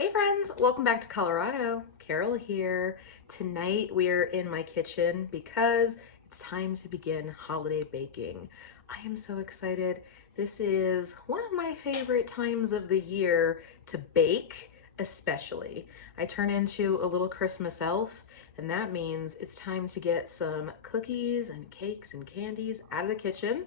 Hey friends, welcome back to Colorado. Carol here. Tonight we're in my kitchen because it's time to begin holiday baking. I am so excited. This is one of my favorite times of the year to bake, especially. I turn into a little Christmas elf, and that means it's time to get some cookies and cakes and candies out of the kitchen,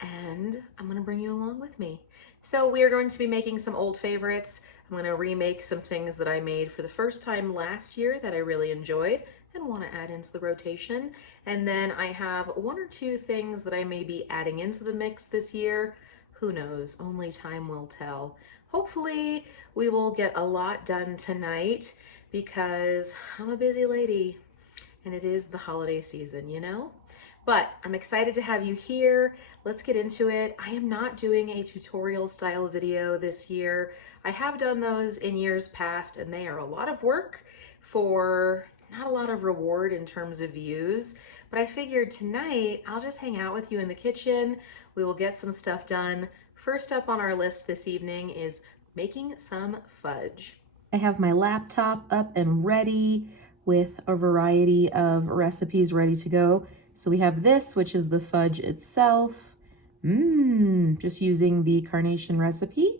and I'm gonna bring you along with me. So we are going to be making some old favorites. I'm gonna remake some things that I made for the first time last year that I really enjoyed and wanna add into the rotation. And then I have one or two things that I may be adding into the mix this year. Who knows, only time will tell. Hopefully we will get a lot done tonight because I'm a busy lady and it is the holiday season, you know? But I'm excited to have you here. Let's get into it. I am not doing a tutorial style video this year. I have done those in years past, and they are a lot of work for not a lot of reward in terms of views. But I figured tonight I'll just hang out with you in the kitchen. We will get some stuff done. First up on our list this evening is making some fudge. I have my laptop up and ready with a variety of recipes ready to go. So we have this, which is the fudge itself. Just using the carnation recipe.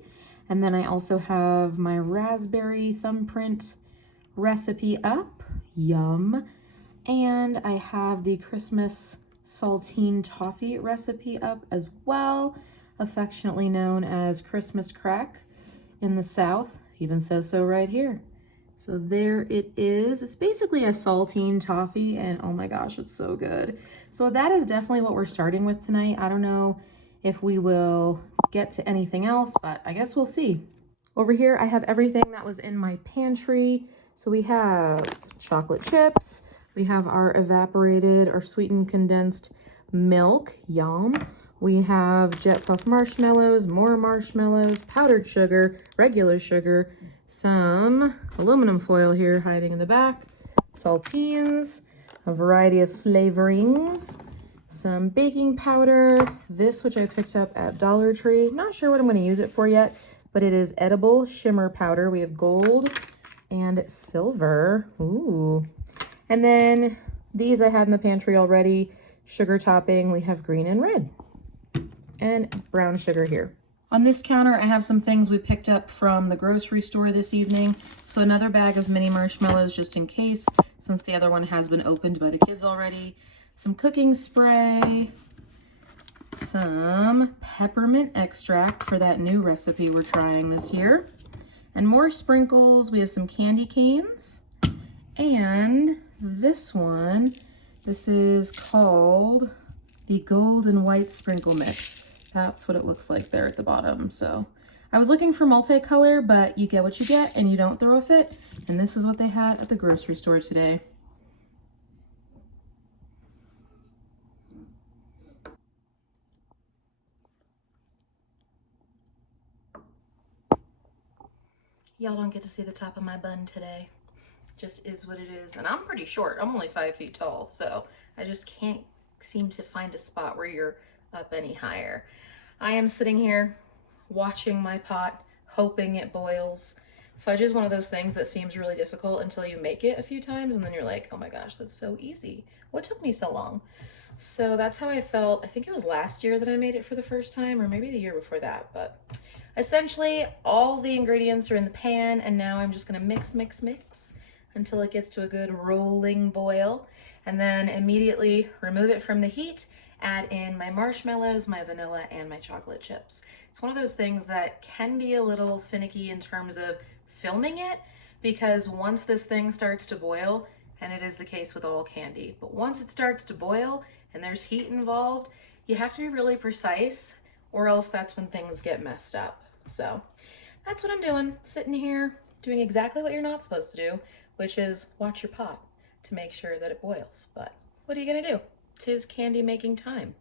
And then I also have my raspberry thumbprint recipe up. Yum. And I have the Christmas saltine toffee recipe up as well, affectionately known as Christmas crack in the South. Even says so right here. So there it is. It's basically a saltine toffee, and oh my gosh, it's so good. So that is definitely what we're starting with tonight. I don't know if we will get to anything else, but I guess we'll see. Over here, I have everything that was in my pantry. So we have chocolate chips. We have our evaporated or sweetened condensed milk. Yum. We have Jet Puff marshmallows, more marshmallows, powdered sugar, regular sugar, some aluminum foil here hiding in the back, saltines, a variety of flavorings, some baking powder, this which I picked up at Dollar Tree. Not sure what I'm going to use it for yet, but it is edible shimmer powder. We have gold and silver. Ooh. And then these I had in the pantry already. Sugar topping, we have green and red. And brown sugar here. On this counter, I have some things we picked up from the grocery store this evening. So another bag of mini marshmallows just in case, since the other one has been opened by the kids already. Some cooking spray, some peppermint extract for that new recipe we're trying this year, and more sprinkles. We have some candy canes, and this one, this is called the gold and white sprinkle mix. That's what it looks like there at the bottom. So I was looking for multicolor, but you get what you get and you don't throw a fit. And this is what they had at the grocery store today. Y'all don't get to see the top of my bun today. Just is what it is. And I'm pretty short. I'm only 5 feet tall. So I just can't seem to find a spot where you're up any higher. I am sitting here watching my pot, hoping it boils. Fudge is one of those things that seems really difficult until you make it a few times and then you're like, oh my gosh, that's so easy. What took me so long? So that's how I felt. I think it was last year that I made it for the first time, or maybe the year before that. But essentially all the ingredients are in the pan, and now I'm just gonna mix until it gets to a good rolling boil, and then immediately remove it from the heat, add in my marshmallows, my vanilla, and my chocolate chips. It's one of those things that can be a little finicky in terms of filming it, because once this thing starts to boil, and it is the case with all candy, but once it starts to boil and there's heat involved, you have to be really precise, or else that's when things get messed up. So that's what I'm doing, sitting here doing exactly what you're not supposed to do, which is watch your pot to make sure that it boils. But what are you gonna do? 'Tis candy making time.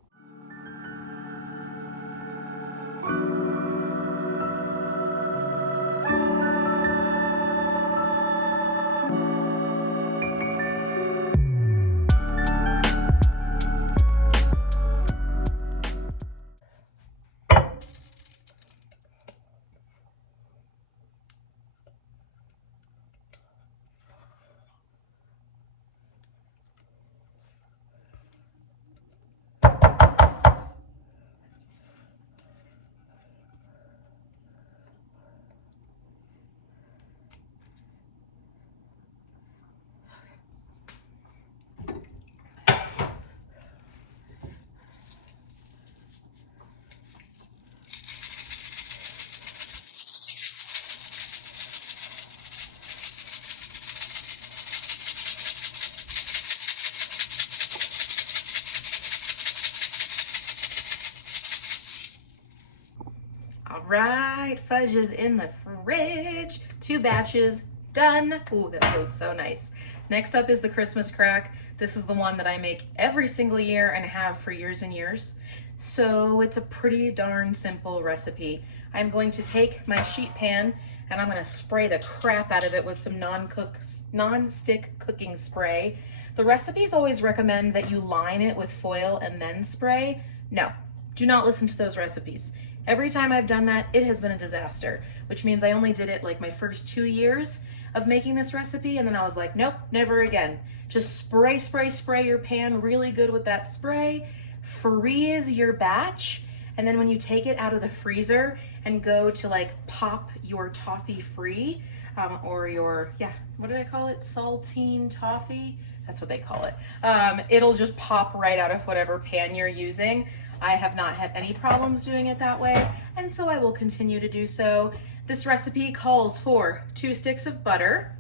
right, fudge is in the fridge. 2 batches, done. Ooh, that feels so nice. Next up is the Christmas crack. This is the one that I make every single year and have for years and years. So it's a pretty darn simple recipe. I'm going to take my sheet pan and I'm gonna spray the crap out of it with some non-stick cooking spray. The recipes always recommend that you line it with foil and then spray. No, do not listen to those recipes. Every time I've done that, it has been a disaster, which means I only did it like my first 2 years of making this recipe, and then I was like, nope, never again. Just spray your pan really good with that spray, freeze your batch, and then when you take it out of the freezer and go to like pop your toffee free, or your, what did I call it? Saltine toffee? That's what they call it. It'll just pop right out of whatever pan you're using. I have not had any problems doing it that way, and so I will continue to do so. This recipe calls for 2 sticks of butter.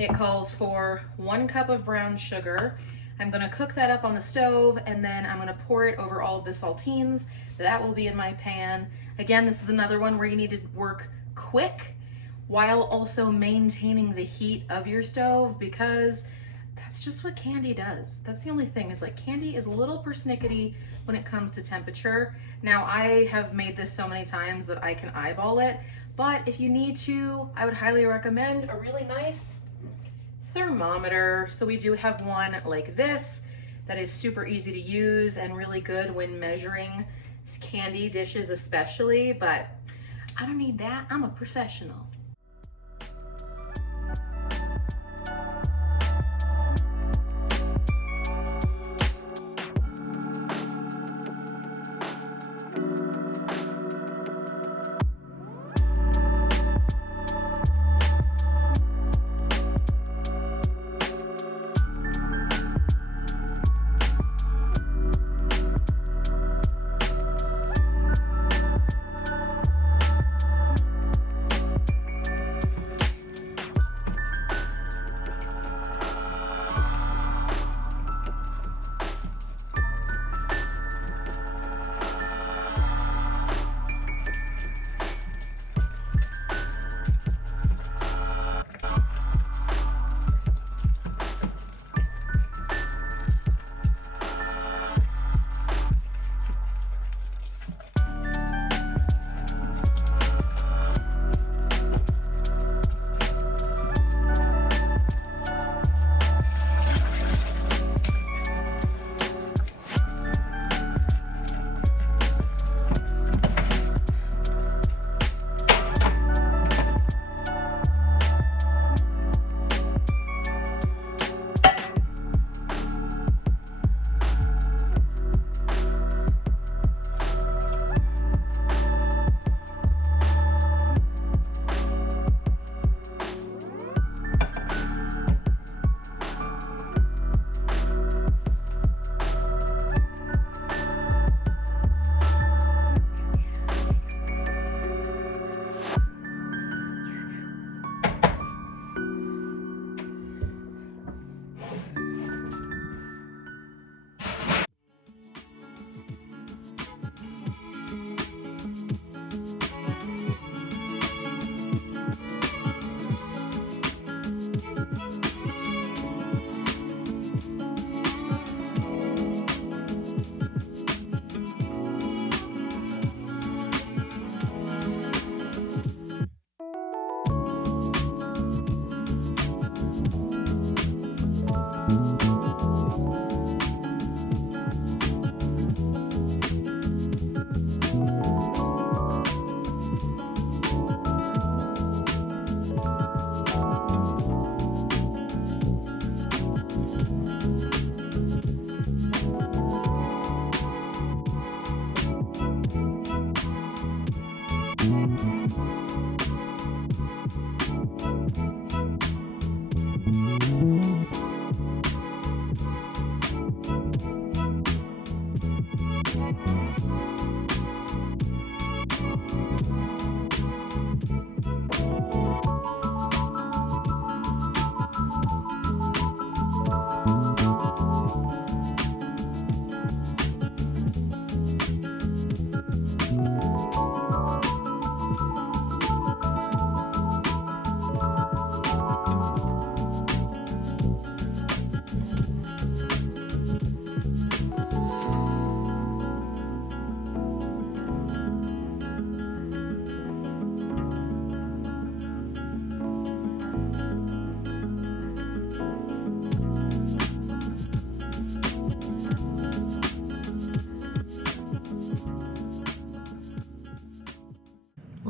It calls for 1 cup of brown sugar. I'm gonna cook that up on the stove, and then I'm gonna pour it over all of the saltines. That will be in my pan. Again, this is another one where you need to work quick while also maintaining the heat of your stove, because that's just what candy does. That's the only thing, is like candy is a little persnickety when it comes to temperature. Now, I have made this so many times that I can eyeball it, but if you need to, I would highly recommend a really nice thermometer. So we do have one like this that is super easy to use and really good when measuring candy dishes especially, but I don't need that. I'm a professional.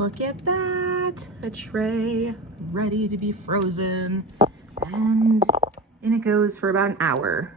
Look at that, a tray ready to be frozen, and in it goes for about an hour.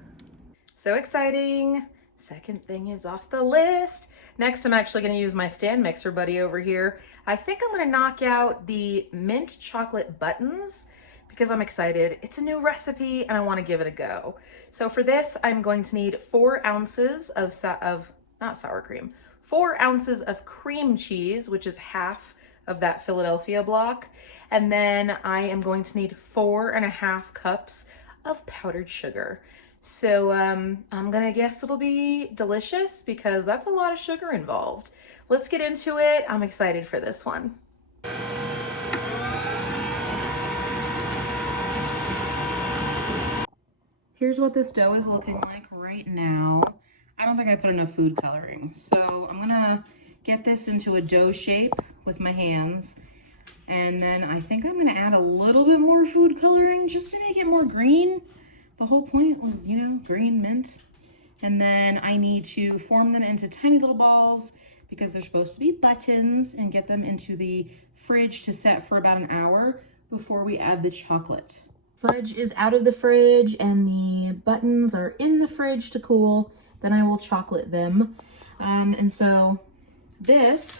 So exciting. Second thing is off the list. Next, I'm actually gonna use my stand mixer buddy over here. I think I'm gonna knock out the mint chocolate buttons because I'm excited. It's a new recipe and I wanna give it a go. So for this, I'm going to need 4 ounces of not sour cream, 4 ounces of cream cheese, which is half of that Philadelphia block. And then I am going to need 4.5 cups of powdered sugar. So I'm gonna guess it'll be delicious because that's a lot of sugar involved. Let's get into it. I'm excited for this one. Here's what this dough is looking like right now. I don't think I put enough food coloring, so I'm gonna get this into a dough shape with my hands. And then I think I'm gonna add a little bit more food coloring just to make it more green. The whole point was, you know, green mint. And then I need to form them into tiny little balls because they're supposed to be buttons, and get them into the fridge to set for about an hour before we add the chocolate. Fudge is out of the fridge and the buttons are in the fridge to cool. Then I will chocolate them. And so this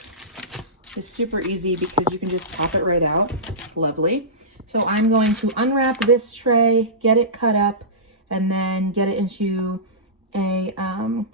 is super easy because you can just pop it right out. It's lovely. So I'm going to unwrap this tray, get it cut up, and then get it into a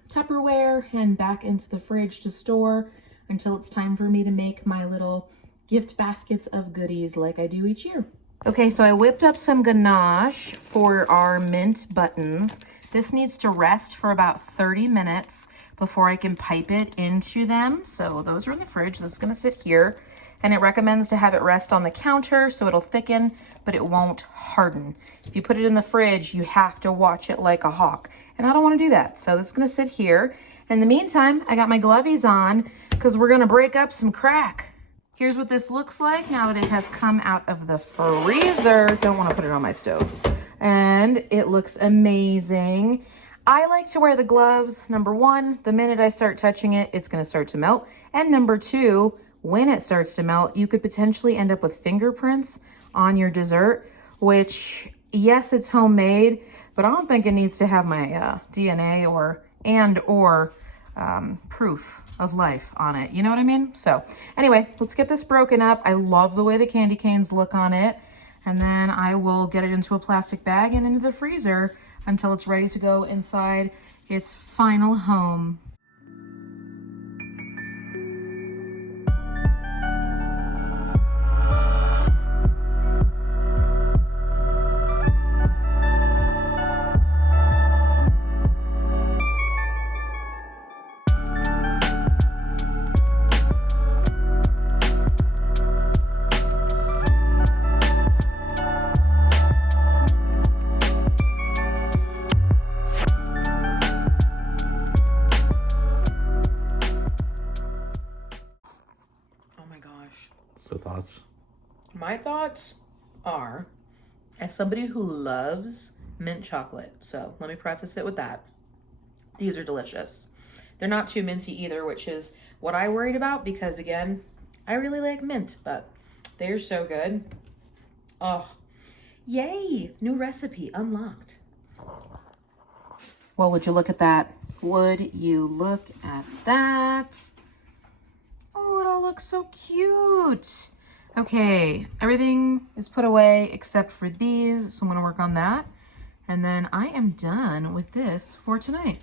Tupperware and back into the fridge to store until it's time for me to make my little gift baskets of goodies like I do each year. Okay, so I whipped up some ganache for our mint buttons. This needs to rest for about 30 minutes before I can pipe it into them. So those are in the fridge. This is gonna sit here. And it recommends to have it rest on the counter so it'll thicken, but it won't harden. If you put it in the fridge, you have to watch it like a hawk. And I don't wanna do that. So this is gonna sit here. In the meantime, I got my glovies on because we're gonna break up some crack. Here's what this looks like now that it has come out of the freezer. Don't wanna put it on my stove. And it looks amazing. I like to wear the gloves. Number 1, the minute I start touching it, it's gonna start to melt. And number 2, when it starts to melt, you could potentially end up with fingerprints on your dessert, which, yes, it's homemade, but I don't think it needs to have my DNA or proof of life on it. You know what I mean? So anyway, let's get this broken up. I love the way the candy canes look on it. And then I will get it into a plastic bag and into the freezer until it's ready to go inside its final home. So thoughts? My thoughts are, as somebody who loves mint chocolate, so let me preface it with that, these are delicious. They're not too minty either, which is what I worried about because, again, I really like mint, but they're so good. Oh, yay, new recipe unlocked. Well, would you look at that? Would you look at that? Oh, it all looks so cute. Okay, everything is put away except for these, so I'm gonna work on that. And then I am done with this for tonight.